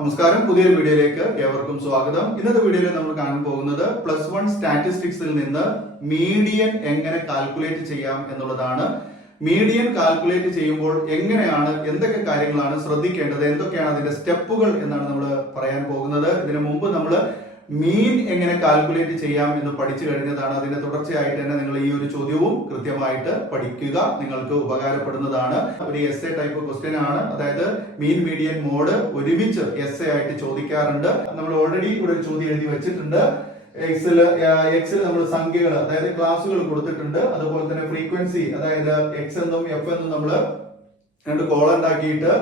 നമസ്കാരം. പുതിയൊരു വീഡിയോയിലേക്ക് ഏവർക്കും സ്വാഗതം. ഇന്നത്തെ വീഡിയോയിൽ നമ്മൾ കാണാൻ പോകുന്നത് പ്ലസ് വൺ സ്റ്റാറ്റിസ്റ്റിക്സിൽ നിന്ന് മീഡിയൻ എങ്ങനെ കാൽക്കുലേറ്റ് ചെയ്യാം എന്നുള്ളതാണ്. മീഡിയൻ കാൽക്കുലേറ്റ് ചെയ്യുമ്പോൾ എങ്ങനെയാണ് എന്തൊക്കെ കാര്യങ്ങളാണ് ശ്രദ്ധിക്കേണ്ടത് എന്തൊക്കെയാണ് അതിന്റെ സ്റ്റെപ്പുകൾ എന്നാണ് നമ്മൾ പറയാൻ പോകുന്നത്. ഇതിനു മുമ്പ് നമ്മൾ മീൻ എങ്ങനെ കാൽക്കുലേറ്റ് ചെയ്യാം എന്ന് പഠിച്ചു കഴിഞ്ഞതാണ്. അതിന്റെ തുടർച്ചയായിട്ട് തന്നെ നിങ്ങൾ ഈ ഒരു ചോദ്യവും കൃത്യമായിട്ട് പഠിക്കുക. നിങ്ങൾക്ക് ഉപകാരപ്പെടുന്നതാണ്. ഒരു എസ് എ ടൈപ്പ് ക്വസ്റ്റ്യൻ ആണ്. അതായത് മീൻ മീഡിയൻ മോഡ് ഒരുമിച്ച് എസ് എ ആയിട്ട് ചോദിക്കാറുണ്ട്. നമ്മൾ ഓൾറെഡി ഇവിടെ ഒരു ചോദ്യം എഴുതി വെച്ചിട്ടുണ്ട്. എക്സിൽ എക്സിൽ നമ്മൾ സംഖ്യകൾ അതായത് ക്ലാസുകൾ കൊടുത്തിട്ടുണ്ട്. അതുപോലെ തന്നെ ഫ്രീക്വൻസി അതായത് എക്സ് എന്നും എഫ് എന്നും നമ്മൾ രണ്ട് കോളം ഉണ്ടാക്കിയിട്ട്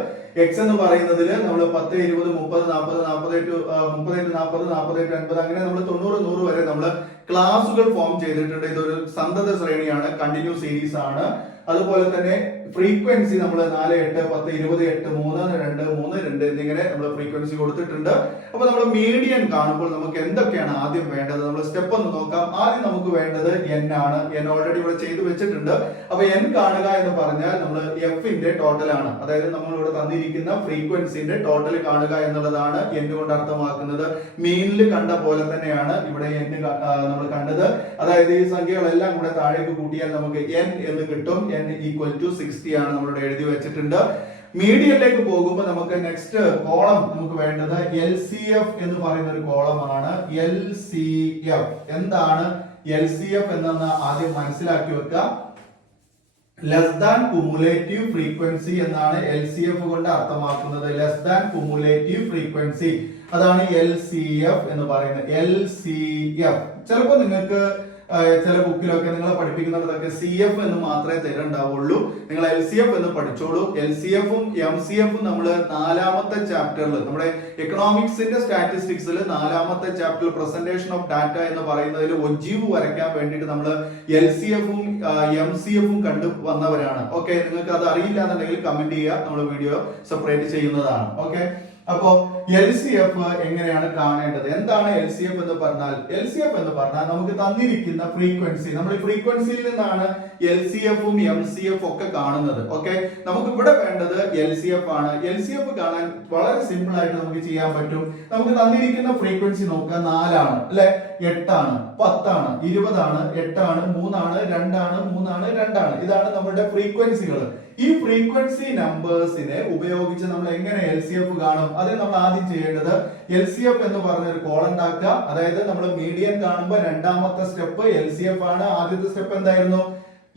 എക്സ് എന്ന് പറയുന്നതിൽ നമ്മൾ പത്ത് ഇരുപത് മുപ്പത് നാൽപ്പത് നാൽപ്പത് ടു മുപ്പത് ടു നാൽപ്പത് നാൽപ്പത് ടു അൻപത് അങ്ങനെ നമ്മൾ തൊണ്ണൂറ് നൂറ് വരെ നമ്മൾ ക്ലാസുകൾ ഫോം ചെയ്തിട്ടുണ്ട്. ഇതൊരു സന്തത ശ്രേണിയാണ് കണ്ടിന്യൂ സീരീസ് ആണ്. അതുപോലെ തന്നെ ഫ്രീക്വൻസി നമ്മൾ നാല് എട്ട് പത്ത് ഇരുപത് എട്ട് മൂന്ന് രണ്ട് മൂന്ന് രണ്ട് എന്നിങ്ങനെ നമ്മൾ ഫ്രീക്വൻസി കൊടുത്തിട്ടുണ്ട്. അപ്പൊ നമ്മൾ മീഡിയൻ കാണുമ്പോൾ നമുക്ക് എന്തൊക്കെയാണ് ആദ്യം വേണ്ടത്? നമ്മൾ സ്റ്റെപ്പ് ഒന്ന് നോക്കാം. ആദ്യം നമുക്ക് വേണ്ടത് എൻ ആണ്. എൻ ഓൾറെഡി ഇവിടെ ചെയ്തു വെച്ചിട്ടുണ്ട്. അപ്പൊ എൻ കാണുക എന്ന് പറഞ്ഞാൽ നമ്മൾ എഫിന്റെ ടോട്ടൽ ആണ്. അതായത് നമ്മൾ ഇവിടെ തന്നിരിക്കുന്ന ഫ്രീക്വൻസിന്റെ ടോട്ടൽ കാണുക എന്നുള്ളതാണ് എൻ കൊണ്ട് അർത്ഥമാക്കുന്നത്. മീനിൽ കണ്ട പോലെ തന്നെയാണ് ഇവിടെ എൻ നമ്മൾ കണ്ടത്. അതായത് ഈ സംഖ്യകളെല്ലാം കൂടെ താഴേക്ക് കൂട്ടിയാൽ നമുക്ക് എൻ എന്ന് കിട്ടും. എൻ ഈക്വൽ ടു സിക്സ്റ്റി ആണ് നമ്മളിവിടെ എഴുതി വെച്ചിട്ടുണ്ട്. മീഡിയയിലേക്ക് പോകുമ്പോൾ നമുക്ക് നെക്സ്റ്റ് കോളം നമുക്ക് വേണ്ടത് എൽ സി എഫ് എന്ന് പറയുന്ന ഒരു കോളമാണ് എൽ സി എഫ് എന്താണ് എൽ സി എഫ് എന്നെന്ന് ആദ്യം മനസ്സിലാക്കി വെക്കുക. ലെസ് ദാൻ കുമുലേറ്റീവ് ഫ്രീക്വൻസി എന്നാണ് എൽ സി എഫ് കൊണ്ട് അർത്ഥമാക്കുന്നത്. ലെസ് ദാൻ കുമുലേറ്റീവ് ഫ്രീക്വൻസി അതാണ് എൽ സി എഫ് എന്ന് പറയുന്നത്. എൽ സി എഫ് ചിലപ്പോൾ നിങ്ങൾക്ക് ചില ബുക്കിലൊക്കെ നിങ്ങളെ പഠിപ്പിക്കുന്നിടത്തൊക്കെ സി എഫ് എന്ന് മാത്രമേ തരണ്ടാവുള്ളൂ. നിങ്ങൾ എൽ സി എഫ് എന്ന് പഠിച്ചോളൂ. എൽ സി എഫും എം സി എഫും നമ്മൾ നാലാമത്തെ ചാപ്റ്ററിൽ നമ്മുടെ എക്കണോമിക്സിന്റെ സ്റ്റാറ്റിസ്റ്റിക്സിൽ നാലാമത്തെ ചാപ്റ്ററിൽ പ്രസന്റേഷൻ ഓഫ് ഡാറ്റ എന്ന് പറയുന്നതിൽ ഒജീവ് വരയ്ക്കാൻ വേണ്ടിയിട്ട് നമ്മൾ എൽ സി എഫും എം സി എഫും കണ്ടു വന്നവരാണ്. ഓക്കെ നിങ്ങൾക്ക് അത് അറിയില്ല എന്നുണ്ടെങ്കിൽ കമന്റ് ചെയ്യുക. നമ്മൾ വീഡിയോ സെപ്പറേറ്റ് ചെയ്യുന്നതാണ്. ഓക്കെ അപ്പോ എൽ സി എഫ് എങ്ങനെയാണ് കാണേണ്ടത്? എന്താണ് എൽ സി എഫ് എന്ന് പറഞ്ഞാൽ എൽ സി എഫ് എന്ന് പറഞ്ഞാൽ നമുക്ക് തന്നിരിക്കുന്ന ഫ്രീക്വൻസി നമ്മൾ ഫ്രീക്വൻസിയിൽ നിന്നാണ് എൽ സി എഫും എം സി എഫ് ഒക്കെ കാണുന്നത് ഓക്കെ നമുക്ക് ഇവിടെ വേണ്ടത് എൽ സി എഫ് ആണ്. എൽ സി എഫ് കാണാൻ വളരെ സിമ്പിൾ ആയിട്ട് നമുക്ക് ചെയ്യാൻ പറ്റും. നമുക്ക് തന്നിരിക്കുന്ന ഫ്രീക്വൻസി നോക്കുക നാലാണ് അല്ലെ? എട്ടാണ് പത്താണ് ഇരുപതാണ് എട്ടാണ് മൂന്നാണ് രണ്ടാണ് മൂന്നാണ് രണ്ടാണ്. ഇതാണ് നമ്മുടെ ഫ്രീക്വൻസികൾ ഈ ഫ്രീക്വൻസി നമ്പേഴ്സിനെ ഉപയോഗിച്ച് നമ്മൾ എങ്ങനെ എൽ സി എഫ് കാണും? അതിൽ നമ്മൾ ആദ്യം ചെയ്യേണ്ടത് എൽ സി എഫ് എന്ന് പറഞ്ഞ ഒരു കോൾ ഉണ്ടാക്കുക. അതായത് നമ്മൾ മീഡിയൻ കാണുമ്പോൾ രണ്ടാമത്തെ സ്റ്റെപ്പ് എൽ സി എഫ് ആണ്. ആദ്യത്തെ സ്റ്റെപ്പ് എന്തായിരുന്നു?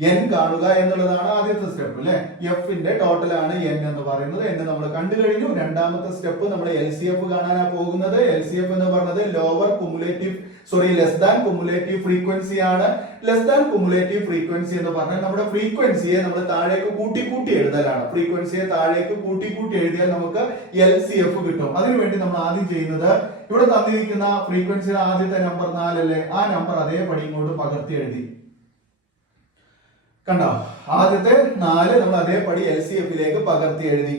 എൻ കാണുക എന്നുള്ളതാണ് ആദ്യത്തെ സ്റ്റെപ്പ് അല്ലെ? എഫിന്റെ ആണ് എൻ എന്ന് പറയുന്നത്. എൻ നമ്മൾ കണ്ടു കഴിഞ്ഞു. രണ്ടാമത്തെ സ്റ്റെപ്പ് നമ്മൾ എൽ സി എഫ് കാണാനാ പോകുന്നത്. എൽ സി എഫ് എന്ന് പറഞ്ഞത് lower cumulative sorry less than cumulative frequency ആണ്. ലെസ് ദാൻ കുമുലേറ്റീവ് ഫ്രീക്വൻസി എന്ന് പറഞ്ഞാൽ നമ്മുടെ ഫ്രീക്വൻസിയെ നമ്മൾ താഴേക്ക് കൂട്ടി കൂട്ടി എഴുതലാണ്. ഫ്രീക്വൻസിയെ താഴേക്ക് കൂട്ടി കൂട്ടി എഴുതിയാൽ നമുക്ക് എൽ സി എഫ് കിട്ടും. അതിനുവേണ്ടി നമ്മൾ ആദ്യം ചെയ്യുന്നത് ഇവിടെ തന്നിരിക്കുന്ന ഫ്രീക്വൻസിയുടെ ആദ്യത്തെ നമ്പർ നാലല്ലേ ആ നമ്പർ അതേപടി ഇങ്ങോട്ട് പകർത്തി എഴുതി. കണ്ടോ? ആദ്യത്തെ നാല് നമ്മൾ അതേപടി എൽ സി എഫിലേക്ക് പകർത്തി എഴുതി.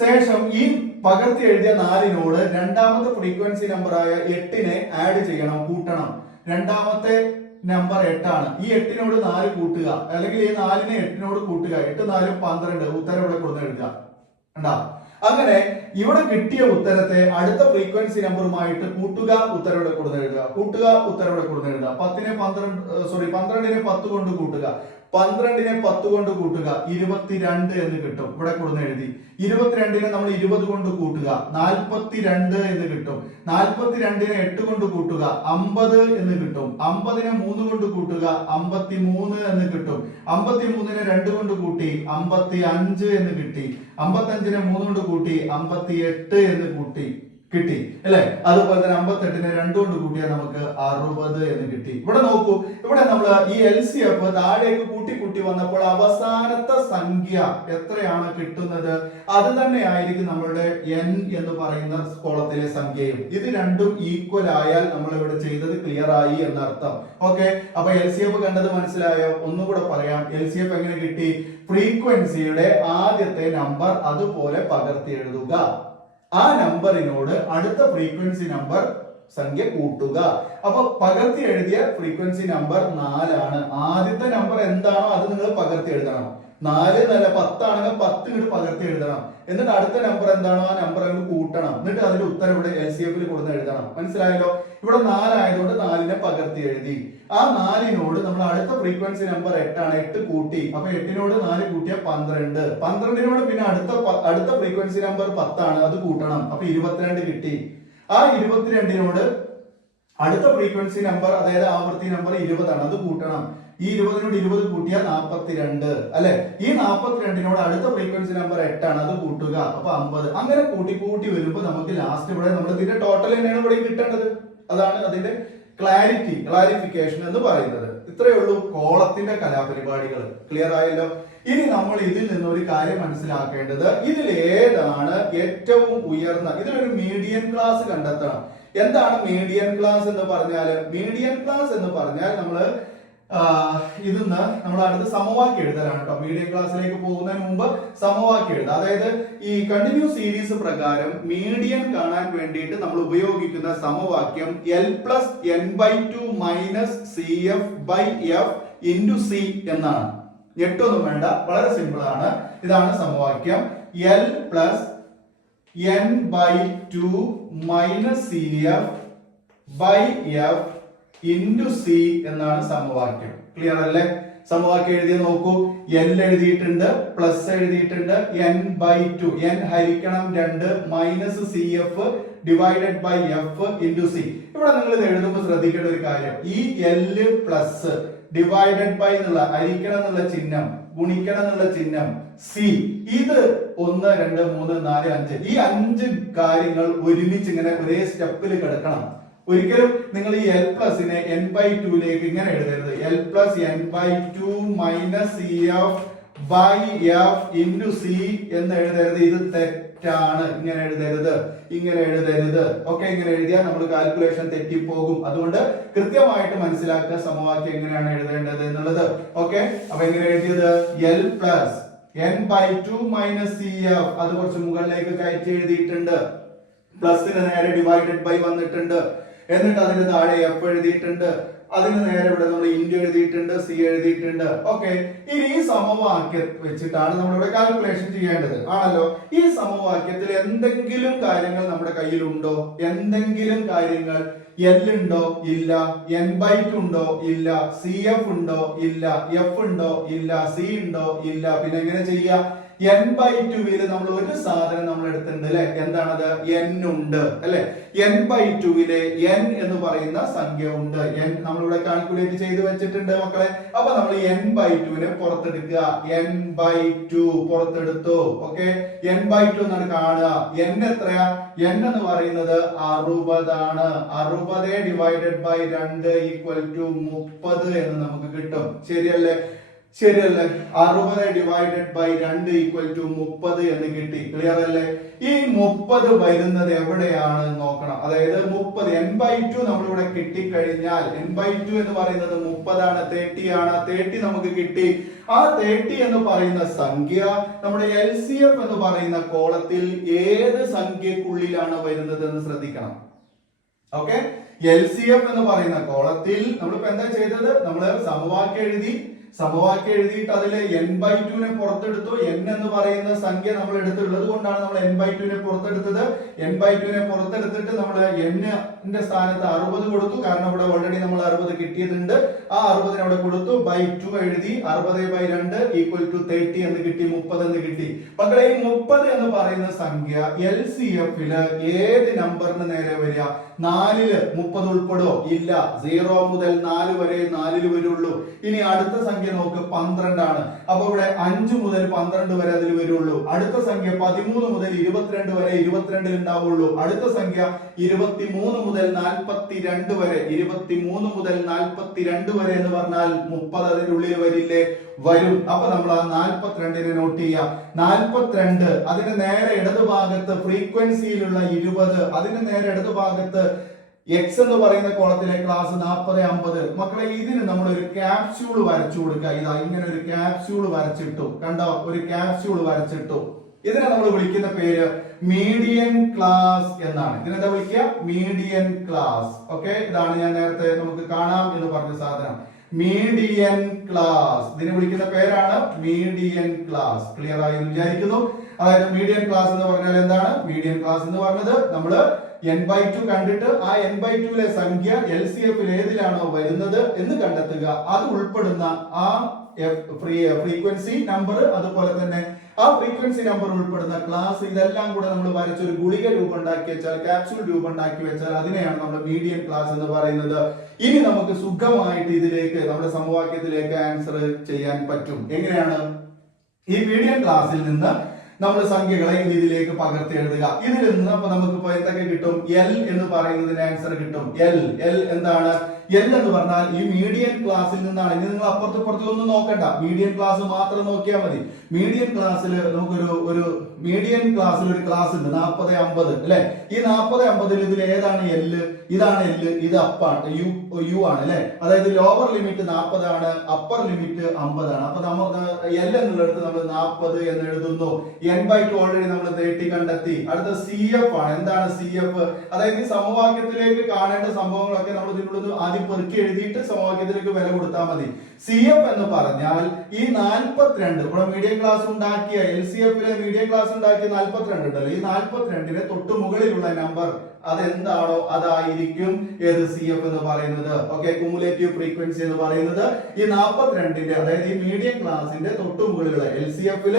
ശേഷം ഈ പകർത്തി എഴുതിയ നാലിനോട് രണ്ടാമത്തെ ഫ്രീക്വൻസി നമ്പർ ആയ എട്ടിനെ ആഡ് ചെയ്യണം കൂട്ടണം. രണ്ടാമത്തെ നമ്പർ എട്ടാണ്. ഈ എട്ടിനോട് നാല് കൂട്ടുക. അല്ലെങ്കിൽ ഈ നാലിനെ എട്ടിനോട് കൂട്ടുക. എട്ട് നാലും പന്ത്രണ്ട് ഉത്തരം ഇവിടെ കൊടുത്ത് എഴുതുക. ഉണ്ടാ അങ്ങനെ ഇവിടെ കിട്ടിയ ഉത്തരത്തെ അടുത്ത ഫ്രീക്വൻസി നമ്പറുമായിട്ട് കൂട്ടുക ഉത്തരവിടെ കൊടുത്ത് എഴുതുക. കൂട്ടുക ഉത്തരവിടെ കൊടുത്ത് എഴുതുക. പത്തിനെ പന്ത്രണ്ട് സോറി പന്ത്രണ്ടിനെ പത്ത് കൊണ്ട് കൂട്ടുക. പന്ത്രണ്ടിനെ പത്ത് കൊണ്ട് കൂട്ടുക ഇരുപത്തിരണ്ട് എന്ന് കിട്ടും. ഇവിടെ കൊടുന്ന് എഴുതി. ഇരുപത്തിരണ്ടിനെ നമ്മൾ ഇരുപത് കൊണ്ട് കൂട്ടുക നാൽപ്പത്തിരണ്ട് എന്ന് കിട്ടും. നാൽപ്പത്തിരണ്ടിനെ എട്ട് കൊണ്ട് കൂട്ടുക അമ്പത് എന്ന് കിട്ടും. അമ്പതിനെ മൂന്ന് കൊണ്ട് കൂട്ടുക അമ്പത്തി മൂന്ന് എന്ന് കിട്ടും. അമ്പത്തി മൂന്നിനെ രണ്ട് കൊണ്ട് കൂട്ടി അമ്പത്തി അഞ്ച് എന്ന് കിട്ടി. അമ്പത്തി അഞ്ചിനെ മൂന്ന് കൊണ്ട് കൂട്ടി അമ്പത്തി എട്ട് എന്ന് കൂട്ടി. കിട്ടി അല്ലെ? അതുപോലെ തന്നെ അമ്പത്തെട്ടിനെ രണ്ടുകൊണ്ട് കൂട്ടിയാൽ നമുക്ക് അറുപത് എന്ന് കിട്ടി. ഇവിടെ നോക്കൂ ഇവിടെ നമ്മൾ ഈ എൽ സി എഫ് താഴേക്ക് കൂട്ടി കൂട്ടി വന്നപ്പോൾ അവസാനത്തെ സംഖ്യ എത്രയാണ് കിട്ടുന്നത്? അത് തന്നെ ആയിരിക്കും നമ്മളുടെ എൻ എന്ന് പറയുന്ന കോളത്തിലെ സംഖ്യയും. ഇത് രണ്ടും ഈക്വൽ ആയാൽ നമ്മൾ ഇവിടെ ചെയ്തത് ക്ലിയർ ആയി എന്നർത്ഥം. ഓക്കെ അപ്പൊ എൽ സി എഫ് കണ്ടത് മനസ്സിലായോ? ഒന്നും കൂടെ പറയാം. എൽ സി എഫ് എങ്ങനെ കിട്ടി? ഫ്രീക്വൻസിയുടെ ആദ്യത്തെ നമ്പർ അതുപോലെ പകർത്തി എഴുതുക. ആ നമ്പറിനോട് അടുത്ത ഫ്രീക്വൻസി നമ്പർ സംഖ്യ കൂട്ടുക. അപ്പൊ പകർത്തി എഴുതിയ ഫ്രീക്വൻസി നമ്പർ നാലാണ്. ആദ്യത്തെ നമ്പർ എന്താണോ അത് നിങ്ങൾ പകർത്തി എഴുതണം. നാല് നല്ല പത്താണെങ്കിൽ പത്ത് ഇങ്ങോട്ട് പകർത്തി എഴുതണം. എന്നിട്ട് അടുത്ത നമ്പർ എന്താണോ ആ നമ്പർ അങ്ങ് കൂട്ടണം. എന്നിട്ട് അതിന്റെ ഉത്തരം ഇവിടെ എൽ സി എഫിൽ കൊടുത്ത് എഴുതണം. മനസ്സിലായല്ലോ? ഇവിടെ നാലായതുകൊണ്ട് നാലിനെ പകർത്തി എഴുതി. ആ നാലിനോട് നമ്മൾ അടുത്ത ഫ്രീക്വൻസി നമ്പർ എട്ടാണ് എട്ട് കൂട്ടി. അപ്പൊ എട്ടിനോട് നാല് കൂട്ടിയ പന്ത്രണ്ട്. പന്ത്രണ്ടിനോട് പിന്നെ അടുത്ത അടുത്ത ഫ്രീക്വൻസി നമ്പർ പത്താണ് അത് കൂട്ടണം. അപ്പൊ ഇരുപത്തിരണ്ട് കിട്ടി. ആ ഇരുപത്തിരണ്ടിനോട് അടുത്ത ഫ്രീക്വൻസി നമ്പർ അതായത് ആവൃത്തി നമ്പർ ഇരുപതാണ് അത് കൂട്ടണം. ഈ ഇരുപതിനോട് ഇരുപത് കൂട്ടിയാൽ നാൽപ്പത്തിരണ്ട് അല്ലെ? ഈ നാൽപ്പത്തിരണ്ടിനോട് അടുത്ത ഫ്രീക്വൻസി നമ്പർ എട്ടാണ് അത് കൂട്ടുക. അപ്പൊ അമ്പത്. അങ്ങനെ കൂട്ടി കൂട്ടി വരുമ്പോൾ നമുക്ക് ലാസ്റ്റ് ഇവിടെ നമ്മൾ ഇതിന്റെ ടോട്ടൽ തന്നെയാണ് ഇവിടെ കിട്ടേണ്ടത്. അതാണ് അതിന്റെ ക്ലാരിറ്റി ക്ലാരിഫിക്കേഷൻ എന്ന് പറയുന്നത്. ഇത്രയേ ഉള്ളൂ കോളത്തിന്റെ കലാപരിപാടികൾ. ക്ലിയർ ആയല്ലോ? ഇനി നമ്മൾ ഇതിൽ നിന്ന് ഒരു കാര്യം മനസ്സിലാക്കേണ്ടത് ഇതിൽ ഏതാണ് ഏറ്റവും ഉയർന്ന ഇതിലൊരു മീഡിയൻ ക്ലാസ് കണ്ടെത്തണം. എന്താണ് മീഡിയൻ ക്ലാസ് എന്ന് പറഞ്ഞാൽ മീഡിയൻ ക്ലാസ് എന്ന് പറഞ്ഞാൽ നമ്മൾ ഇതിന്ന് നമ്മൾ അടുത്ത സമവാക്യം എഴുതലാണ് കേട്ടോ മീഡിയം ക്ലാസ്സിലേക്ക് പോകുന്നതിന് മുമ്പ് സമവാക്യം എഴുതുക അതായത് ഈ കണ്ടിന്യൂ സീരീസ് പ്രകാരം മീഡിയൻ കാണാൻ വേണ്ടിയിട്ട് നമ്മൾ ഉപയോഗിക്കുന്ന സമവാക്യം L plus N by two minus C F by F into C എന്നാണ്. ഞെട്ടൊന്നും വേണ്ട. വളരെ സിമ്പിൾ ആണ്. ഇതാണ് സമവാക്യം L plus N by two minus C F by F into C എന്നാണ് സമവാക്യം. ക്ലിയർ അല്ലേ? സമവാക്യം എഴുതി നോക്കൂ. എൻ എഴുതിയിട്ടുണ്ട് പ്ലസ് എഴുതിയിട്ടുണ്ട് എൻ ബൈ ടു എൻ ഹരിക്കണം രണ്ട് minus C F divided by F into C ഇവിടെ നിങ്ങൾ ഇത് എഴുതുമ്പോൾ ശ്രദ്ധിക്കേണ്ട ഒരു കാര്യം. ഈ എൽ പ്ലസ് ഡിവൈഡഡ് ബൈ എന്നുള്ള ഹരിക്കണം എന്നുള്ള ചിഹ്നം ഗുണിക്കണം എന്നുള്ള ചിഹ്നം സി ഇത് ഒന്ന് രണ്ട് മൂന്ന് നാല് അഞ്ച്. ഈ അഞ്ച് കാര്യങ്ങൾ ഒരുമിച്ച് ഇങ്ങനെ ഒരേ സ്റ്റെപ്പിൽ കിടക്കണം. ഒരിക്കലും നിങ്ങൾ ഈ എൽ പ്ലസിനെ എൻ ബൈ ടുയിലേക്ക് ഇങ്ങനെ എഴുതരുത്. L plus N by two minus C F by F into C എന്ന് എഴുതരുത്. ഇത് തെറ്റാണ്. ഇങ്ങനെ എഴുതരുത്. ഇങ്ങനെ എഴുതരുത്. ഓക്കെ ഇങ്ങനെ എഴുതിയാൽ നമ്മൾ കാൽക്കുലേഷൻ തെറ്റിപ്പോകും. അതുകൊണ്ട് കൃത്യമായിട്ട് മനസ്സിലാക്കുക സമവാക്യം എങ്ങനെയാണ് എഴുതേണ്ടത് എന്നുള്ളത്. ഓക്കെ അപ്പൊ എങ്ങനെ എഴുതിയത്? L plus N by two minus C F അത് കുറച്ച് മുകളിലേക്ക് കയറ്റി എഴുതിയിട്ടുണ്ട്. പ്ലസിന് നേരെ ഡിവൈഡഡ് ബൈ വന്നിട്ടുണ്ട്. എന്നിട്ട് അതിന് താഴെ എഫ് എഴുതിയിട്ടുണ്ട്. അതിന് നേരെ ഇവിടെ നമ്മൾ ഇൻഡു എഴുതിയിട്ടുണ്ട് സി എഴുതിയിട്ടുണ്ട്. ഓക്കെ ഇനി ഈ സമവാക്യം വെച്ചിട്ടാണ് നമ്മൾ ഇവിടെ കാൽക്കുലേഷൻ ചെയ്യേണ്ടത്. ആണല്ലോ? ഈ സമവാക്യത്തിൽ എന്തെങ്കിലും കാര്യങ്ങൾ നമ്മുടെ കയ്യിലുണ്ടോ? എന്തെങ്കിലും കാര്യങ്ങൾ എൽ ഉണ്ടോ? ഇല്ല. എൻ ബൈക്ക് ഉണ്ടോ? ഇല്ല. സി എഫ് ഉണ്ടോ? ഇല്ല. എഫ് ഉണ്ടോ? ഇല്ല. സി ഉണ്ടോ? ഇല്ല. പിന്നെ എങ്ങനെ ചെയ്യാ എൻ ബൈ ടുവിൽ നമ്മൾ ഒരു സാധനം നമ്മൾ എടുത്തിട്ടുണ്ട് അല്ലെ? എന്താണത്? എൻ ഉണ്ട്. അല്ലെ? എൻ ബൈ ടുവിലെ എൻ എന്ന് പറയുന്ന സംഖ്യ ഉണ്ട്. എൻ നമ്മളിവിടെ കാൽക്കുലേറ്റ് ചെയ്ത് വെച്ചിട്ടുണ്ട് മക്കളെ. അപ്പൊ നമ്മൾ എൻ ബൈ ടുവിനെ പുറത്തെടുക്കുക. എൻ ബൈ ടു പുറത്തെടുത്തു. ഓക്കെ എൻ ബൈ ടു എന്നാണ് കാണുക. എൻ എത്രയാ? എൻ എന്ന് പറയുന്നത് അറുപതാണ്. അറുപത് ഡിവൈഡഡ് ബൈ രണ്ട് ഈക്വൽ ടു മുപ്പത് എന്ന് നമുക്ക് കിട്ടും. ശരിയല്ലേ? ശരിയല്ലേ? അറുപത് ഡിവൈഡഡ് ബൈ രണ്ട് ഈക്വൽ ടു മുപ്പത് എന്ന് കിട്ടി. ക്ലിയർ അല്ലേ? ഈ മുപ്പത് വരുന്നത് എവിടെയാണ് നോക്കണം. അതായത് മുപ്പത് എൻ ബൈ ടു നമ്മളിവിടെ കിട്ടിക്കഴിഞ്ഞാൽ എൻ ബൈ ടു എന്ന് പറയുന്നത് മുപ്പതാണ് തേർട്ടി ആണ്. തേർട്ടി നമുക്ക് കിട്ടി. ആ തേർട്ടി എന്ന് പറയുന്ന സംഖ്യ നമ്മുടെ എൽ സി എഫ് എന്ന് പറയുന്ന കോളത്തിൽ ഏത് സംഖ്യക്കുള്ളിലാണ് വരുന്നത് എന്ന് ശ്രദ്ധിക്കണം. ഓക്കെ എൽ സി എഫ് എന്ന് പറയുന്ന കോളത്തിൽ നമ്മളിപ്പോ എന്താ ചെയ്തത്? നമ്മൾ സമവാക്യം എഴുതി സമവാക്യം എഴുതിയിട്ട് അതിൽ എൻ ബൈ ടുവിനെ പുറത്തെടുത്തു. എൻ എന്ന് പറയുന്ന സംഖ്യ നമ്മൾ എടുത്തുള്ളത് കൊണ്ടാണ് നമ്മൾ എൻ ബൈ ടുവിനെ പുറത്തെടുത്തത്. എൻ ബൈ ടുവിനെ പുറത്തെടുത്തിട്ട് നമ്മൾ എന്നിന്റെ സ്ഥാനത്ത് അറുപത് കൊടുത്തു. കാരണം ഇവിടെ ഓൾറെഡി നമ്മൾ അറുപത് കിട്ടിയതുണ്ട് ആ അറുപതിന് അവിടെ കൊടുത്തു. ബൈ ടു എഴുതി അറുപത് ബൈ രണ്ട് ഈക്വൽ ടു തേർട്ടി എന്ന് കിട്ടി മുപ്പത് എന്ന് കിട്ടി. മക്കളെ ഈ മുപ്പത് എന്ന് പറയുന്ന സംഖ്യ എൽ സി എഫിൽ ഏത് നമ്പറിന് നേരെ വരിക? നാലിൽ മുപ്പത് ഉൾപ്പെടുമോ ഇല്ല. സീറോ മുതൽ നാല് വരെ നാലിൽ വരുള്ളൂ. ഇനി അടുത്ത സംഖ്യ നോക്ക് പന്ത്രണ്ടാണ്. അപ്പൊ ഇവിടെ അഞ്ചു മുതൽ പന്ത്രണ്ട് വരെ അതിൽ വരുള്ളൂ. അടുത്ത സംഖ്യ പതിമൂന്ന് മുതൽ ഇരുപത്തിരണ്ട് വരെ ഇരുപത്തിരണ്ടിൽ ഉണ്ടാവുള്ളൂ. അടുത്ത സംഖ്യ ഇരുപത്തിമൂന്ന് മുതൽ നാൽപ്പത്തിരണ്ട് വരെ. ഇരുപത്തിമൂന്ന് മുതൽ നാൽപ്പത്തിരണ്ട് വരെ എന്ന് പറഞ്ഞാൽ മുപ്പത് അതിന്റെ ഉള്ളിൽ വരില്ലേ? വരും. അപ്പൊ നമ്മൾ ആ നാൽപ്പത്തിരണ്ടിനെ നോട്ട് ചെയ്യാം. നാൽപ്പത്തിരണ്ട് അതിന് നേരെ ഇടതുഭാഗത്ത് ഫ്രീക്വൻസിയിലുള്ള ഇരുപത് അതിന് നേരെ ഇടതുഭാഗത്ത് എക്സ് എന്ന് പറയുന്ന കോളത്തിലെ ക്ലാസ് നാൽപ്പത് അമ്പത്. മക്കളെ ഇതിന് നമ്മൾ ഒരു ക്യാപ്സ്യൂൾ വരച്ചു കൊടുക്കുക. ഇതാ ഇങ്ങനെ ഒരു ക്യാപ്സ്യൂൾ വരച്ചിട്ടു. കണ്ടോ? ഒരു ക്യാപ്സ്യൂൾ വരച്ചിട്ടു. ഇതിനെ നമ്മൾ വിളിക്കുന്ന പേര് മീഡിയൻ ക്ലാസ് എന്നാണ്. ഇതിനെന്താ വിളിക്കുക? മീഡിയൻ ക്ലാസ് ഓക്കെ ഇതാണ് ഞാൻ നേരത്തെ നമുക്ക് കാണാം എന്ന് പറഞ്ഞ സാധനം. മീഡിയൻ ക്ലാസ് ഇതിനെ വിളിക്കുന്ന പേരാണ് മീഡിയൻ ക്ലാസ് ക്ലിയർ ആയി എന്ന് വിചാരിക്കുന്നു. അതായത് മീഡിയൻ ക്ലാസ് എന്ന് പറഞ്ഞാൽ എന്താണ്? മീഡിയൻ ക്ലാസ് എന്ന് പറഞ്ഞത് നമ്മൾ എൻ ബൈ ടു കണ്ടിട്ട് ആ എൻ ബൈ ടുവിലെ സംഖ്യ എൽ സി എഫിൽ ഏതിലാണോ വരുന്നത് എന്ന് കണ്ടെത്തുക. അത് ഉൾപ്പെടുന്ന ആ ഫ്രീക്വൻസി നമ്പർ അതുപോലെ തന്നെ ആ ഫ്രീക്വൻസി നമ്പർ ഉൾപ്പെടുന്ന ക്ലാസ് ഇതെല്ലാം കൂടെ നമ്മൾ വരച്ച് ഒരു ഗുളിക രൂപം ഉണ്ടാക്കി വെച്ചാൽ ക്യാപ്സ്യൂൾ രൂപം ഉണ്ടാക്കി വെച്ചാൽ അതിനെയാണ് നമ്മൾ മീഡിയം ക്ലാസ് എന്ന് പറയുന്നത്. ഇനി നമുക്ക് സുഖമായിട്ട് ഇതിലേക്ക് നമ്മുടെ സമവാക്യത്തിലേക്ക് ആൻസർ ചെയ്യാൻ പറ്റും. എങ്ങനെയാണ്? ഈ മീഡിയം ക്ലാസ്സിൽ നിന്ന് നമ്മൾ സംഖ്യകളെ രീതിയിലേക്ക് പകർത്തി എഴുതുക. ഇതിൽ നിന്ന് അപ്പൊ നമുക്ക് ഇപ്പൊ എന്തൊക്കെ കിട്ടും? എൽ എന്ന് പറയുന്നതിന് ആൻസർ കിട്ടും. എൽ എൽ എന്താണ്? എന്ന് പറഞ്ഞാൽ ഈ മീഡിയൻ ക്ലാസ്സിൽ നിന്നാണ്. ഇനി നിങ്ങൾ അപ്പുറത്ത് ഒന്നും നോക്കണ്ട. മീഡിയൻ ക്ലാസ് മാത്രം നോക്കിയാൽ മതി. മീഡിയൻ ക്ലാസ്സിൽ നമുക്കൊരു ഒരു മീഡിയൻ ക്ലാസ്സിൽ ഒരു ക്ലാസ് ഉണ്ട്. നാൽപ്പത് അമ്പത് അല്ലെ? ഈ നാൽപ്പത് അമ്പതിൽ ഇതിൽ ഏതാണ് എല്ല് ഇതാണ് എല്ല് ഇത് അപ്പാണ് യു യു ആണ് അല്ലെ? അതായത് ലോവർ ലിമിറ്റ് നാൽപ്പതാണ് അപ്പർ ലിമിറ്റ് അമ്പതാണ് അപ്പൊ നമുക്ക് എൽ എന്നുള്ളിടത്ത് നമ്മൾ നാൽപ്പത് എന്ന് എഴുതുന്നു. എൻ ബൈ ടു ഓൾറെഡി നമ്മൾ നേട്ടി കണ്ടെത്തി. അടുത്ത സി എഫ് ആണ്. എന്താണ് സി എഫ് അതായത് ഈ സമവാക്യത്തിലേക്ക് കാണേണ്ട സംഭവങ്ങളൊക്കെ നമ്മൾ ഇതിനുള്ളത് പെറുക്കി എഴുതിയിട്ട് സമവാക്യത്തിലേക്ക് വില കൊടുത്താൽ മതി. സി എഫ് എന്ന് പറഞ്ഞാൽ ഈ നാൽപ്പത്തിരണ്ട് ഇവിടെ മീഡിയം ക്ലാസ് ഉണ്ടാക്കിയ എൽ സി എഫിലെ മീഡിയം ക്ലാസ് ഉണ്ടാക്കിയ നാൽപ്പത്തിരണ്ട് ഉണ്ടല്ലോ. ഈ നാൽപ്പത്തിരണ്ടിന് തൊട്ട് മുകളിലുള്ള നമ്പർ അതെന്താണോ? അതായിരിക്കും ഏത് സി എഫ് എന്ന് പറയുന്നത്. ഓക്കെ കുമുലേറ്റീവ് ഫ്രീക്വൻസി എന്ന് പറയുന്നത് ഈ നാൽപ്പത്തിരണ്ടിന്റെ അതായത് ഈ മീഡിയം ക്ലാസിന്റെ തൊട്ട് മുകളിലുള്ള എൽ സി എഫിൽ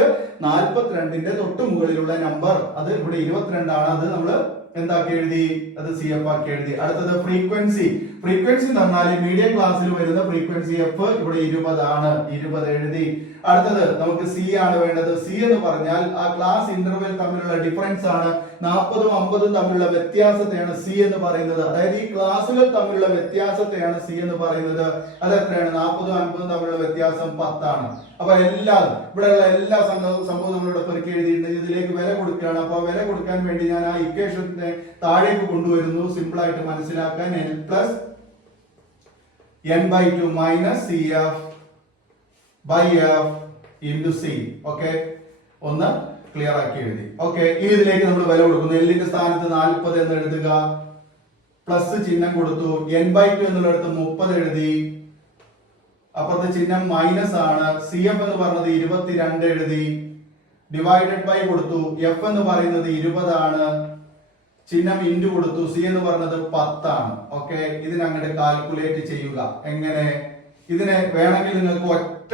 നാൽപ്പത്തിരണ്ടിന്റെ തൊട്ട് മുകളിലുള്ള നമ്പർ അത് ഇവിടെ ഇരുപത്തിരണ്ടാണ്. അത് നമ്മൾ എന്താക്കി എഴുതി? അത് സി എഫ് ആക്കി എഴുതി. അടുത്തത് ഫ്രീക്വൻസി ഫ്രീക്വൻസി തന്നാൽ മീഡിയം ക്ലാസ്സിൽ വരുന്ന ഫ്രീക്വൻസി എഫ് ഇവിടെ ഇരുപതാണ് ഇരുപത് എഴുതി. അടുത്തത് നമുക്ക് സി ആണ് വേണ്ടത്. സി എന്ന് പറഞ്ഞാൽ ആ ക്ലാസ് ഇന്റർവെൽ തമ്മിലുള്ള ഡിഫറൻസ് ആണ്. നാൽപ്പതും അമ്പതും തമ്മിലുള്ള വ്യത്യാസത്തെയാണ് സി എന്ന് പറയുന്നത്. അതായത് ഈ ക്ലാസ്സുകൾ തമ്മിലുള്ള വ്യത്യാസത്തെയാണ് സി എന്ന് പറയുന്നത്. അത് എത്രയാണ്? നാൽപ്പതും അൻപതും തമ്മിലുള്ള വ്യത്യാസം പത്താണ്. അപ്പൊ എല്ലാ ഇവിടെയുള്ള എല്ലാ സംഭവം നമ്മളിവിടെ പെറുക്കി എഴുതിയിട്ടുണ്ട്. ഇതിലേക്ക് വില കൊടുക്കുകയാണ്. അപ്പൊ വില കൊടുക്കാൻ വേണ്ടി ഞാൻ ആ ഇക്വേഷനെ താഴേക്ക് കൊണ്ടുവരുന്നു. സിമ്പിൾ ആയിട്ട് മനസ്സിലാക്കാൻ L plus by two minus C F by F into C okay ഒന്ന് ക്ലിയർ ആക്കി എഴുതി. ഓക്കെ ഇനി ഇതിലേക്ക് നമ്മൾ വില കൊടുക്കുന്നു. എല്ലിന്റെ സ്ഥാനത്ത് നാൽപ്പത് എന്ന് എഴുതുക. പ്ലസ് ചിഹ്നം കൊടുത്തു. എൻ ബൈ ടു എന്നുള്ളിടത്ത് മുപ്പത് എഴുതി. അപ്പുറത്തെ ചിഹ്നം മൈനസ് ആണ്. സി എഫ് എന്ന് പറഞ്ഞത് ഇരുപത്തിരണ്ട് എഴുതി. ഡിവൈഡഡ് ബൈ കൊടുത്തു. എഫ് എന്ന് പറയുന്നത് ഇരുപതാണ്. ചിഹ്നം ഇൻഡ് കൊടുത്തു സി എന്ന് പറഞ്ഞത് പത്താണ്. ഓക്കെ ഇതിനങ്ങോട്ട് കാൽക്കുലേറ്റ് ചെയ്യുക. എങ്ങനെ? ഇതിനെ വേണമെങ്കിൽ നിങ്ങൾക്ക് ഒറ്റ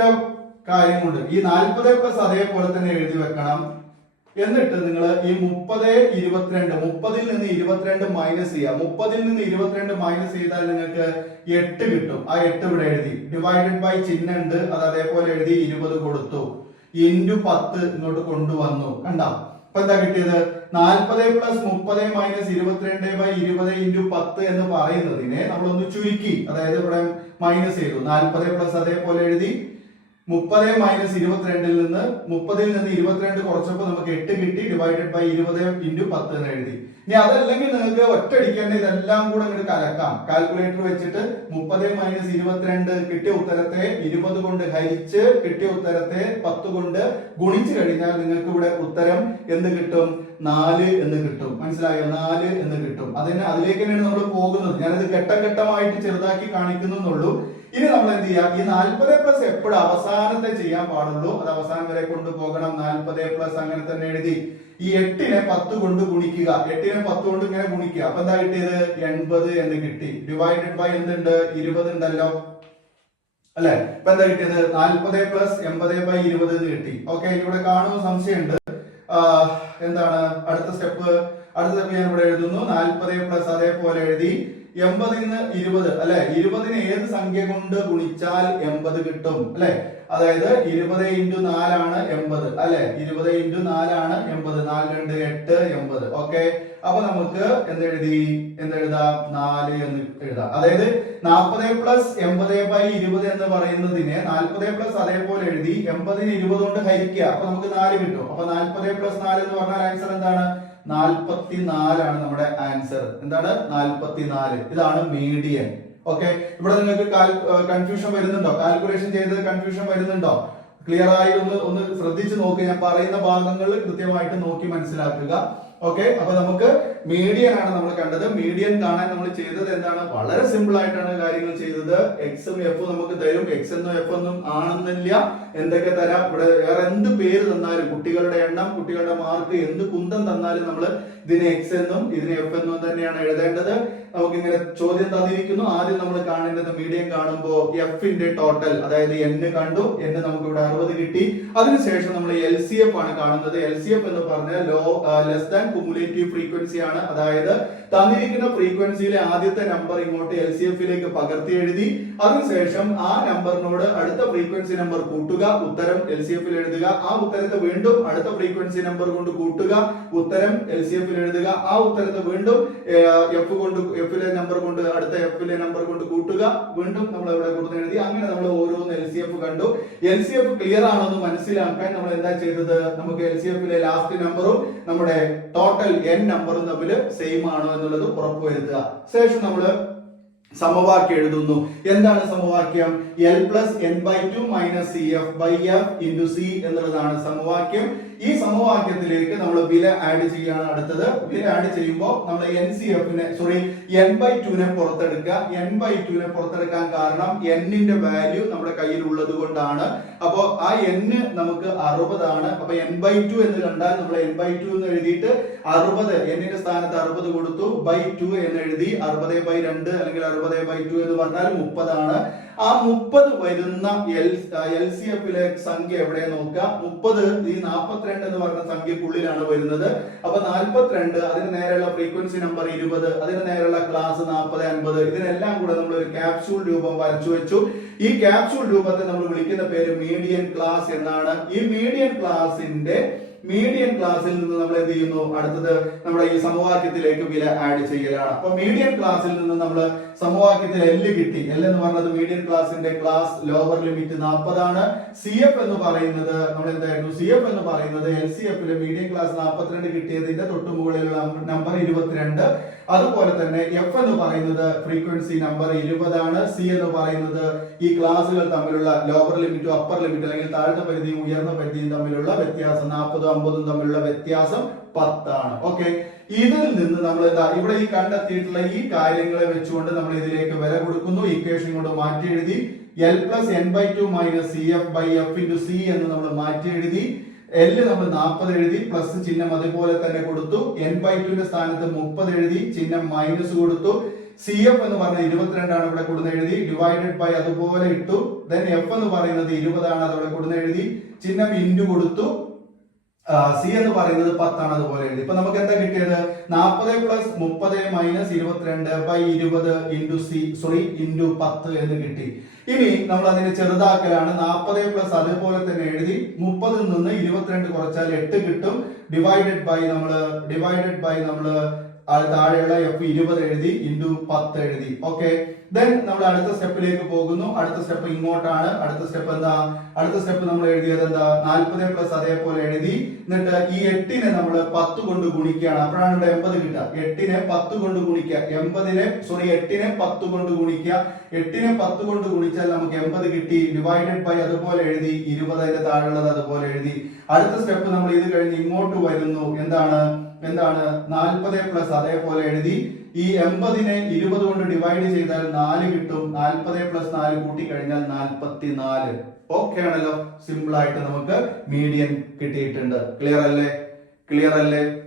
കാര്യമുണ്ട്. ഈ നാൽപ്പത് പ്ലസ് അതേപോലെ തന്നെ എഴുതി വെക്കണം. എന്നിട്ട് നിങ്ങൾ ഈ മുപ്പത് ഇരുപത്തിരണ്ട് മുപ്പതിൽ നിന്ന് ഇരുപത്തിരണ്ട് മൈനസ് ചെയ്യുക. മുപ്പതിൽ നിന്ന് ഇരുപത്തിരണ്ട് മൈനസ് ചെയ്താൽ നിങ്ങൾക്ക് എട്ട് കിട്ടും. ആ എട്ട് ഇവിടെ എഴുതി. ഡിവൈഡഡ് ബൈ ചിഹ്നം ഉണ്ട്. അത് അതേപോലെ എഴുതി ഇരുപത് കൊടുത്തു. ഇന്റു പത്ത് ഇങ്ങോട്ട് കൊണ്ടുവന്നു. കണ്ട? അപ്പൊ എന്താ കിട്ടിയത്? നാൽപ്പത് പ്ലസ് മുപ്പത് മൈനസ് ഇരുപത്തിരണ്ട് ബൈ ഇരുപത് ഇന്റു പത്ത് എന്ന് പറയുന്നതിനെ നമ്മളൊന്ന് ചുരുക്കി അതായത് ഇവിടെ മൈനസ് ചെയ്തു. നാൽപ്പത് പ്ലസ് അതേപോലെ എഴുതി മുപ്പത് മൈനസ് ഇരുപത്തിരണ്ടിൽ നിന്ന് മുപ്പതിൽ നിന്ന് ഇരുപത്തിരണ്ട് കുറച്ചപ്പോൾ നമുക്ക് എട്ട് കിട്ടി ഡിവൈഡഡ് ബൈ ഇരുപത് ഇന്റു പത്ത് എന്ന് എഴുതി. ഇനി അതല്ലെങ്കിൽ നിങ്ങൾക്ക് ഒറ്റയടിക്കേണ്ട ഇതെല്ലാം കൂടെ അങ്ങോട്ട് കലക്കാം. കാൽക്കുലേറ്റർ വെച്ചിട്ട് മുപ്പത് മൈനസ് ഇരുപത്തിരണ്ട് കിട്ടിയ ഉത്തരത്തെ ഇരുപത് കൊണ്ട് ഹരിച്ച് കിട്ടിയ ഉത്തരത്തെ പത്ത് കൊണ്ട് ഗുണിച്ചു കഴിഞ്ഞാൽ നിങ്ങൾക്ക് ഇവിടെ ഉത്തരം എന്ത് കിട്ടും? നാല് എന്ന് കിട്ടും. മനസ്സിലായോ? നാല് എന്ന് കിട്ടും. അതിന് അതിലേക്ക് തന്നെയാണ് നമ്മൾ പോകുന്നത്. ഞാനത് ഘട്ടം ഘട്ടമായിട്ട് ചെറുതാക്കി കാണിക്കുന്നുള്ളൂ ഇനി നമ്മൾ എന്ത് ചെയ്യാം? ഈ നാൽപ്പത് പ്ലസ് എപ്പോഴും അവസാനത്തെ ചെയ്യാൻ പാടുള്ളൂ? അത് അവസാനം വരെ കൊണ്ടുപോകണം നാൽപ്പത് പ്ലസ് അങ്ങനെ തന്നെ എഴുതി. ഈ എട്ടിനെ പത്ത് കൊണ്ട് ഗുണിക്കുക. എട്ടിനെ പത്ത് കൊണ്ട് ഇങ്ങനെ ഗുണിക്കുക. അപ്പൊ എന്താ കിട്ടിയത്? എൺപത് എന്ന് കിട്ടി. ഡിവൈഡഡ് ബൈ എന്തുണ്ട്? ഇരുപത് ഉണ്ടല്ലോ. അല്ലെ? ഇപ്പൊ എന്താ കിട്ടിയത്? നാൽപ്പത് പ്ലസ് എൺപത് ബൈ ഇരുപത് എന്ന് കിട്ടി. ഓക്കെ ഇവിടെ കാണുന്ന സംശയമുണ്ട്. എന്താണ് അടുത്ത സ്റ്റെപ്പ് അടുത്ത സ്റ്റെപ്പ് ഞാൻ ഇവിടെ എഴുതുന്നു. നാൽപ്പത് പ്ലസ് അതേപോലെ എഴുതി. എൺപതിന് ഇരുപത് അല്ലെ? ഇരുപതിന് ഏത് സംഖ്യ കൊണ്ട് ഗുണിച്ചാൽ എൺപത് കിട്ടും അല്ലെ? അതായത് ഇരുപത് ഇന്റു നാലാണ് എൺപത് അല്ലെ? ഇരുപത് ഇന്റു നാലാണ് എൺപത്. നാല് രണ്ട് എട്ട് എൺപത്. ഓക്കെ? അപ്പൊ നമുക്ക് എന്തെഴുതി എന്തെഴുതാം നാല് എന്ന് എഴുതാം. അതായത് നാൽപ്പത് പ്ലസ് എൺപത് ബൈ ഇരുപത് എന്ന് പറയുന്നതിനെ നാൽപ്പത് പ്ലസ് അതേപോലെ എഴുതി എൺപതിന് ഇരുപത് കൊണ്ട് ഹരിക്കുക. അപ്പൊ നമുക്ക് നാല് കിട്ടും. അപ്പൊ നാൽപ്പത് പ്ലസ് നാല് എന്ന് പറഞ്ഞാൽ ആൻസർ എന്താണ്? നാൽപ്പത്തി നാലാണ് നമ്മുടെ ആൻസർ എന്താണ്? നാൽപ്പത്തി നാല് ഇതാണ് മീഡിയൻ ഓക്കെ ഇവിടെ നിങ്ങൾക്ക് കൺഫ്യൂഷൻ വരുന്നുണ്ടോ? കാൽക്കുലേഷൻ ചെയ്ത് കൺഫ്യൂഷൻ വരുന്നുണ്ടോ? ക്ലിയർ ആയി? ഒന്ന് ഒന്ന് ശ്രദ്ധിച്ച് നോക്കുക ഞാൻ പറയുന്ന ഭാഗങ്ങൾ കൃത്യമായിട്ട് നോക്കി മനസ്സിലാക്കുക. ഓക്കെ അപ്പൊ നമുക്ക് മീഡിയൻ ആണ് നമ്മൾ കണ്ടത്. മീഡിയൻ കാണാൻ നമ്മൾ ചെയ്തത് എന്താണ്? വളരെ സിമ്പിൾ ആയിട്ടാണ് കാര്യങ്ങൾ ചെയ്തത്. എക്സും എഫും നമുക്ക് തരും. എക്സ് എന്നും എഫ് ഒന്നും ആണെന്നില്ല. എന്തൊക്കെ തരാം? ഇവിടെ വേറെ എന്ത് പേര് തന്നാലും കുട്ടികളുടെ എണ്ണം കുട്ടികളുടെ മാർക്ക് എന്ത് കുന്തം തന്നാലും നമ്മൾ ഇതിനെ എക്സ് എന്നും ഇതിനെ എഫ് എന്നും തന്നെയാണ് എഴുതേണ്ടത്. നമുക്ക് ഇങ്ങനെ ചോദ്യം തന്നിരിക്കുന്നു. ആദ്യം നമ്മൾ കാണേണ്ടത് മീഡിയം കാണുമ്പോൾ എഫിന്റെ ടോട്ടൽ അതായത് എൻ കണ്ടു. എന്ന് നമുക്ക് ഇവിടെ അറുപത് കിട്ടി. അതിനുശേഷം നമ്മൾ എൽ സി എഫ് ആണ് കാണുന്നത്. എൽ സി എഫ് എന്ന് പറഞ്ഞാൽ low less than cumulative frequency ആണ്. അതായത് തന്നിരിക്കുന്ന ഫ്രീക്വൻസിയിലെ ആദ്യത്തെ നമ്പർ ഇങ്ങോട്ട് എൽ സി എഫിലേക്ക് പകർത്തി എഴുതി അതിനുശേഷം ആ നമ്പറിനോട് അടുത്ത ഫ്രീക്വൻസി നമ്പർ കൂട്ടുക ഉത്തരം എൽ സി എഫിൽ എഴുതുക. ആ ഉത്തരത്തെ വീണ്ടും അടുത്ത ഫ്രീക്വൻസി നമ്പർ കൊണ്ട് കൂട്ടുക ഉത്തരം എൽ സി എഫിൽ എഴുതുക. ആ ഉത്തരത്തെ വീണ്ടും എഫ് കൊണ്ട് എഫിലെ നമ്പർ കൊണ്ട് അടുത്ത എഫിലെ നമ്പർ കൊണ്ട് കൂട്ടുക. വീണ്ടും നമ്മൾ ഇവിടെ കൊടുത്ത് എഴുതി. അങ്ങനെ നമ്മൾ ഓരോന്ന് എൽ സി എഫ് കണ്ടു. എൽ സി എഫ് ക്ലിയർ ആണെന്ന് മനസ്സിലാക്കാൻ നമ്മൾ എന്താ ചെയ്തത്? നമുക്ക് എൽ സി എഫിലെ ലാസ്റ്റ് നമ്പറും നമ്മുടെ ടോട്ടൽ എൻ നമ്പറും തമ്മിൽ സെയിം ആണോ എന്നുള്ളത് ഉറപ്പുവരുത്തുക. ശേഷം നമ്മൾ സമവാക്യം എഴുതുന്നു. എന്താണ് സമവാക്യം? L plus N by two minus C F by F into C എന്നുള്ളതാണ് സമവാക്യം. ഈ സമവാക്യത്തിലേക്ക് നമ്മൾ വില ആഡ് ചെയ്യുകയാണ് അടുത്തത്. വില ആഡ് ചെയ്യുമ്പോൾ നമ്മൾ എൻ സി എഫിനെ സോറി എൻ ബൈ ടുവിനെ പുറത്തെടുക്കുക. എൻ ബൈ ടുവിനെ പുറത്തെടുക്കാൻ കാരണം എന്നിന്റെ വാല്യൂ നമ്മുടെ കയ്യിൽ ഉള്ളത് കൊണ്ടാണ്. അപ്പോ ആ n നമുക്ക് അറുപതാണ്. അപ്പൊ എൻ ബൈ ടു എന്ന് കണ്ടാൽ നമ്മൾ എൻ ബൈ ടു എന്ന് എഴുതിയിട്ട് അറുപത് എന്നിന്റെ സ്ഥാനത്ത് അറുപത് കൊടുത്തു. ബൈ ടു എന്ന് എഴുതി അറുപത് ബൈ രണ്ട് അല്ലെങ്കിൽ അറുപത് ബൈ ടു എന്ന് പറഞ്ഞാൽ മുപ്പതാണ്. ആ മുപ്പത് വരുന്ന എൽ എൽ സി എഫിലെ സംഖ്യ എവിടെ നോക്കുക? മുപ്പത് ഈ നാൽപ്പത്തിരണ്ട് എന്ന് പറഞ്ഞ സംഖ്യക്കുള്ളിലാണ് വരുന്നത്. അപ്പൊ നാൽപ്പത്തിരണ്ട് അതിന് നേരെയുള്ള ഫ്രീക്വൻസി നമ്പർ ഇരുപത് അതിന് നേരെയുള്ള ക്ലാസ് നാൽപ്പത് അൻപത് ഇതിനെല്ലാം കൂടെ നമ്മൾ ഒരു ക്യാപ്സ്യൂൾ രൂപം വരച്ചു വെച്ചു. ഈ ക്യാപ്സ്യൂൾ രൂപത്തെ നമ്മൾ വിളിക്കുന്ന പേര് മീഡിയൻ ക്ലാസ് എന്നാണ്. ഈ മീഡിയൻ ക്ലാസിന്റെ മീഡിയൻ ക്ലാസ്സിൽ നിന്ന് നമ്മൾ എന്ത് ചെയ്യുന്നു? അടുത്തത് നമ്മുടെ ഈ സമവാക്യത്തിലേക്ക് വില ആഡ് ചെയ്യലാണ്. അപ്പൊ മീഡിയൻ ക്ലാസ്സിൽ നിന്ന് നമ്മൾ സമവാക്യത്തിൽ എല്ല് കിട്ടി. എൽ എന്ന് പറഞ്ഞത് മീഡിയൻ ക്ലാസിന്റെ ക്ലാസ് ലോവർ ലിമിറ്റ് നാൽപ്പതാണ് സി എഫ് എന്ന് പറയുന്നത് നമ്മൾ എന്തായിരുന്നു? സി എഫ് എന്ന് പറയുന്നത് എൽ സി എഫിലെ മീഡിയൻ ക്ലാസ് നാൽപ്പത്തിരണ്ട് കിട്ടിയതിന്റെ തൊട്ടു മുകളിലുള്ള നമ്പർ ഇരുപത്തിരണ്ട്. അതുപോലെ തന്നെ എഫ് എന്ന് പറയുന്നത് ഫ്രീക്വൻസി നമ്പർ ഇരുപതാണ് സി എന്ന് പറയുന്നത് ഈ ക്ലാസുകൾ തമ്മിലുള്ള ലോവർ ലിമിറ്റും അപ്പർ ലിമിറ്റ് അല്ലെങ്കിൽ താഴ്ന്ന പരിധിയും ഉയർന്ന പരിധിയും തമ്മിലുള്ള വ്യത്യാസം നാൽപ്പതും അമ്പതും തമ്മിലുള്ള വ്യത്യാസം പത്താണ്. ഓക്കെ ഇതിൽ നിന്ന് നമ്മൾ എന്താ ഇവിടെ ഈ കണ്ടെത്തിയിട്ടുള്ള ഈ കാര്യങ്ങളെ വെച്ചുകൊണ്ട് നമ്മൾ ഇതിലേക്ക് വില കൊടുക്കുന്നു. ഇക്വേഷൻ കൊണ്ട് മാറ്റി എഴുതി L plus N by two minus C F by F into C എന്ന് നമ്മൾ മാറ്റി എഴുതി എല്ല് നമ്മൾ നാൽപ്പത് എഴുതി പ്ലസ് ചിഹ്നം അതുപോലെ തന്നെ കൊടുത്തു. എൻ ബൈ ടുവിന്റെ സ്ഥാനത്ത് മുപ്പത് എഴുതി ചിഹ്നം മൈനസ് കൊടുത്തു. സി എഫ് എന്ന് പറഞ്ഞ ഇരുപത്തിരണ്ടാണ് ഇവിടെ കൊടുന്ന് എഴുതി. ഡിവൈഡഡ് ബൈ അതുപോലെ ഇട്ടു. ദെൻ എഫ് എന്ന് പറയുന്നത് ഇരുപതാണ് അതവിടെ കൊടുന്ന് എഴുതി. ചിഹ്നം ഇൻഡു കൊടുത്തു. സി എന്ന് പറയുന്നത് പത്താണ് അതുപോലെ ഉണ്ട് ഇപ്പൊ നമുക്ക് എന്താ കിട്ടിയത്? നാൽപ്പത് പ്ലസ് മുപ്പത് മൈനസ് ഇരുപത്തിരണ്ട് ബൈ ഇരുപത് ഇന്റു സി സോറി ഇന്റു പത്ത് എന്ന് കിട്ടി. ഇനി നമ്മൾ അതിനെ ചെറുതാക്കലാണ്. നാൽപ്പത് പ്ലസ് അതുപോലെ തന്നെ എഴുതി മുപ്പതിൽ നിന്ന് ഇരുപത്തിരണ്ട് കുറച്ചാൽ എട്ട് കിട്ടും. ഡിവൈഡഡ് ബൈ നമ്മൾ ഡിവൈഡഡ് ബൈ നമ്മൾ താഴെയുള്ള എഫ് ഇരുപത് എഴുതി ഇന്റു പത്ത് എഴുതി. ഓക്കെ ദെൻ നമ്മൾ അടുത്ത സ്റ്റെപ്പിലേക്ക് പോകുന്നു. അടുത്ത സ്റ്റെപ്പ് ഇങ്ങോട്ടാണ്. അടുത്ത സ്റ്റെപ്പ് എന്താ? അടുത്ത സ്റ്റെപ്പ് നമ്മൾ എഴുതിയത് എന്താ? നാൽപ്പത് പ്ലസ് അതേപോലെ എഴുതി. എന്നിട്ട് ഈ എട്ടിനെ നമ്മൾ പത്ത് കൊണ്ട് ഗുണിക്കുകയാണ്. അപ്പോഴാണ് ഇവിടെ എൺപത് കിട്ടുക. എട്ടിനെ പത്ത് കൊണ്ട് ഗുണിക്കുക. എൺപതിനെ സോറി എട്ടിനെ പത്ത് കൊണ്ട് ഗുണിക്കുക. എട്ടിനെ പത്ത് കൊണ്ട് ഗുണിച്ചാൽ നമുക്ക് എൺപത് കിട്ടി. ഡിവൈഡഡ് ബൈ അതുപോലെ എഴുതി. ഇരുപതിന്റെ താഴെയുള്ളത് അതുപോലെ എഴുതി. അടുത്ത സ്റ്റെപ്പ് നമ്മൾ ഇത് കഴിഞ്ഞ് ഇങ്ങോട്ട് വരുന്നു. എന്താണ്? എന്താണ്? നാൽപ്പത് പ്ലസ് അതേപോലെ എഴുതി ഈ എൺപതിനെ ഇരുപത് കൊണ്ട് ഡിവൈഡ് ചെയ്താൽ നാല് കിട്ടും. നാൽപ്പത് പ്ലസ് നാല് കൂട്ടി കഴിഞ്ഞാൽ നാൽപ്പത്തി നാല് ഓക്കെ ആണല്ലോ. സിമ്പിൾ ആയിട്ട് നമുക്ക് മീഡിയം കിട്ടിയിട്ടുണ്ട്. ക്ലിയർ അല്ലേ? ക്ലിയർ അല്ലേ?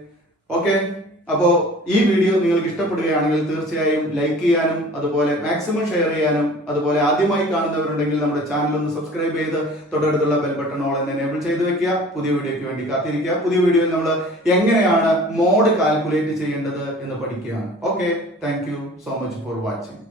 ഓക്കെ അപ്പോ ഈ വീഡിയോ നിങ്ങൾക്ക് ഇഷ്ടപ്പെടുകയാണെങ്കിൽ തീർച്ചയായും ലൈക്ക് ചെയ്യാനും അതുപോലെ മാക്സിമം ഷെയർ ചെയ്യാനും അതുപോലെ ആദ്യമായി കാണുന്നവരുണ്ടെങ്കിൽ നമ്മുടെ ചാനൽ ഒന്ന് സബ്സ്ക്രൈബ് ചെയ്ത് തൊട്ടടുത്തുള്ള ബെൽ ബട്ടൺ ഓൾ എന്ന് എനേബിൾ ചെയ്ത് വെക്കുക. പുതിയ വീഡിയോയ്ക്ക് വേണ്ടി കാത്തിരിക്കുക. പുതിയ വീഡിയോയിൽ നമ്മൾ എങ്ങനെയാണ് മോഡ് കാൽക്കുലേറ്റ് ചെയ്യേണ്ടത് എന്ന് പഠിക്കുകയാണ്. Okay thank so much for watching